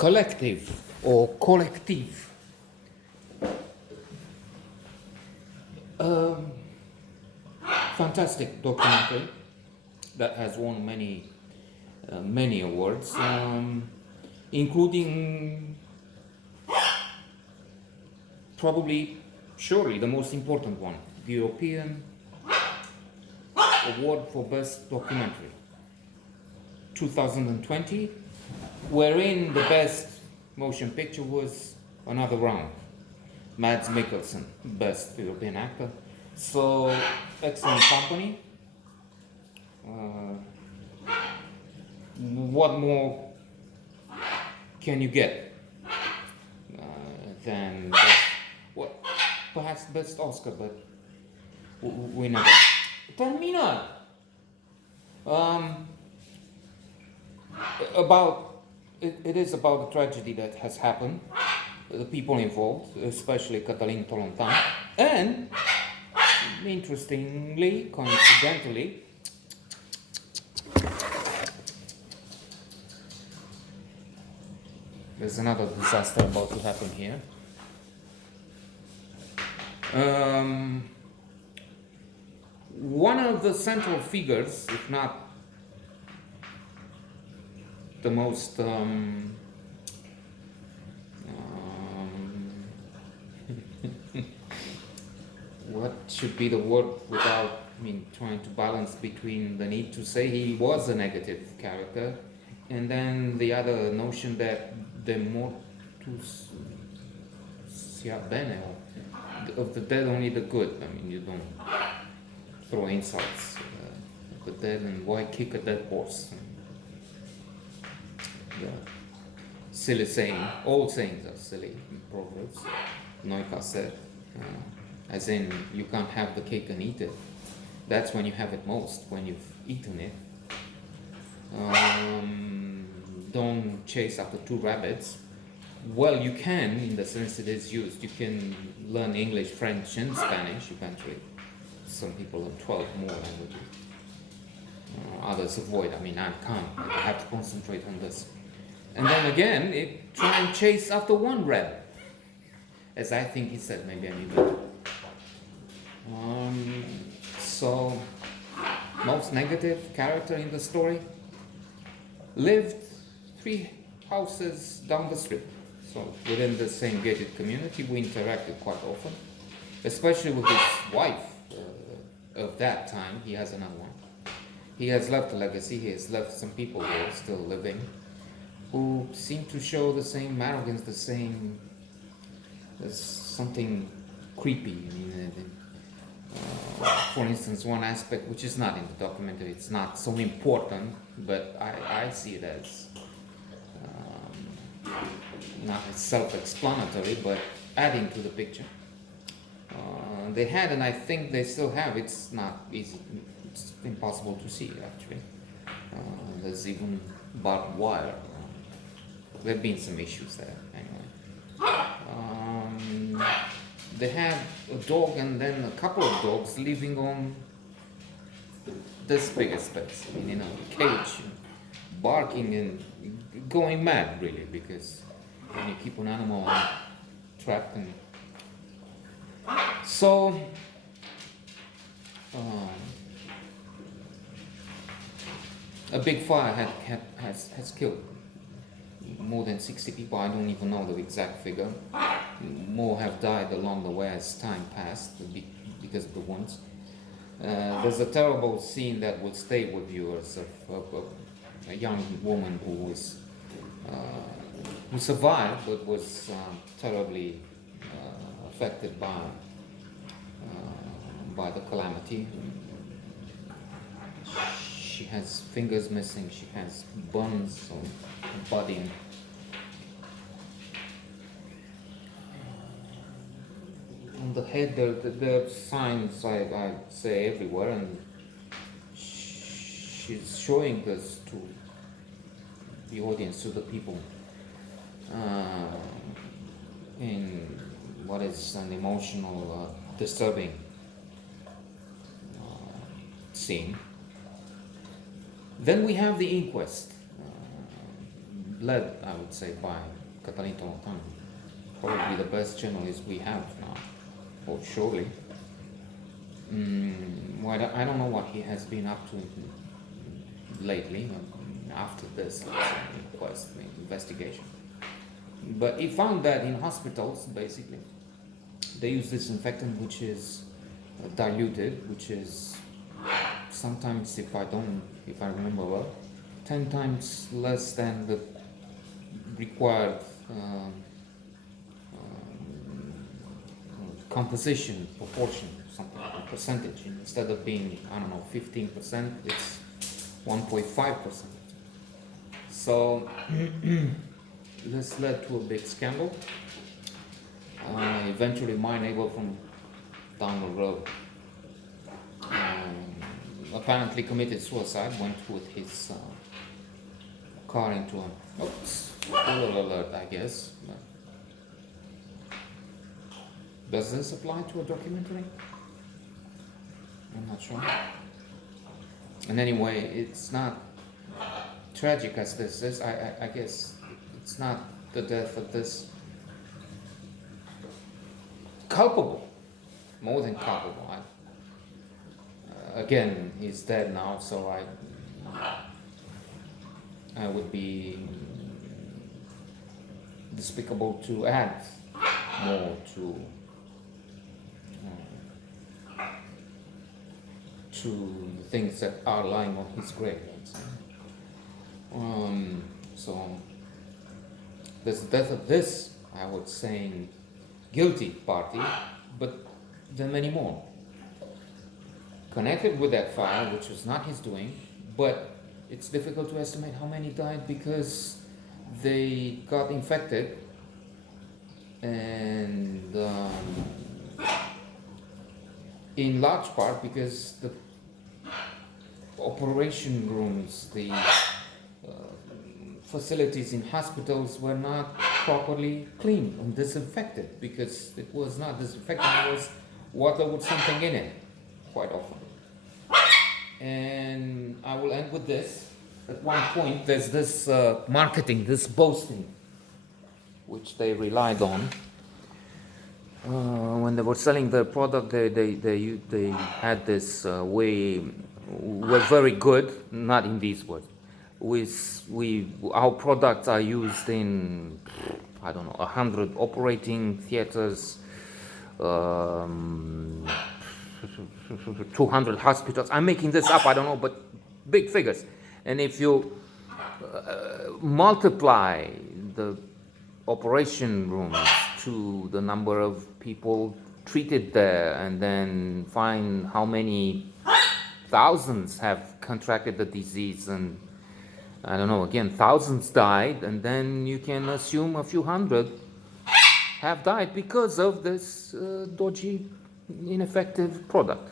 Colectiv or Colectiv. Fantastic documentary that has won many awards, including surely the most important one, the European Award for Best Documentary 2020, wherein the best motion picture was Another Round, Mads Mikkelsen, Best European Actor. So, excellent company. What more can you get than perhaps best Oscar, but we never. Termina. It is about the tragedy that has happened, the people involved, especially Cătălin Tolontan, and interestingly, coincidentally, there's another disaster about to happen here. One of the central figures, if not the most what should be the word without trying to balance between the need to say he was a negative character and then the other notion that the mortus sia bene, of the dead only the good. You don't throw insults at the dead, and why kick a dead horse? Silly saying. All sayings are silly in Proverbs. Noica said, as in you can't have the cake and eat it. That's when you have it most, when you've eaten it. Don't chase after two rabbits. Well, you can, in the sense it is used. You can learn English, French, and Spanish eventually. Some people learn 12 more languages. Others avoid. I can't. I have to concentrate on this. And then again, try and chase after one rabbit. As I think he said, maybe I need to. So, most negative character in the story lived 3 houses down the street. So within the same gated community, we interacted quite often, especially with his wife of that time. He has another one. He has left a legacy. He has left some people who are still living, who seem to show the same arrogance, there's something creepy. For instance, one aspect which is not in the documentary, it's not so important, but I see it as not as self-explanatory, but adding to the picture. They had, and I think they still have, it's not easy, it's impossible to see actually. There's even barbed wire. There have been some issues there anyway. They had a dog and then a couple of dogs living on this bigger space, a cage, barking and going mad really, because when you keep an animal trapped. And so a big fire has killed more than 60 people. I don't even know the exact figure. More have died along the way as time passed because of the wounds. There's a terrible scene that will stay with viewers of a young woman who survived but was terribly affected by the calamity. She has fingers missing. She has burns on her body. On the head, there are signs, I'd say, everywhere, and she's showing this to the audience, to the people, in what is an emotional, disturbing scene. Then we have the inquest. led, I would say, by Catalin Tolontan, probably the best journalist we have now, or surely. Well, I don't know what he has been up to lately after this inquest, investigation. But he found that in hospitals, basically, they use disinfectant which is diluted, which is sometimes, if I remember well, 10 times less than the required composition, proportion, something like a percentage. Instead of being, I don't know, 15%, it's 1.5%. So this led to a big scandal. Eventually my neighbor from down the road apparently committed suicide, went with his car into a, spoiler alert, I guess. But does this apply to a documentary? I'm not sure. And anyway, it's not tragic as this is. I guess it's not the death of this culpable, more than culpable. Again, he's dead now, so I would be despicable to add more to the things that are lying on his grave. So there's the death of this, I would say, guilty party, but there are many more connected with that fire, which was not his doing, but it's difficult to estimate how many died because they got infected, and in large part because the operation rooms, the facilities in hospitals were not properly cleaned and disinfected, because it was not disinfected, it was water with something in it, quite often. And I will end with this. At one point, there's this marketing, this boasting, which they relied on. When they were selling their product, they had this way, were very good, not in these words. Our products are used in, I don't know, 100 operating theaters, 200 hospitals. I'm making this up, I don't know, but big figures. And if you multiply the operation rooms to the number of people treated there, and then find how many thousands have contracted the disease, and I don't know, again, thousands died, and then you can assume a few hundred have died because of this dodgy, ineffective product.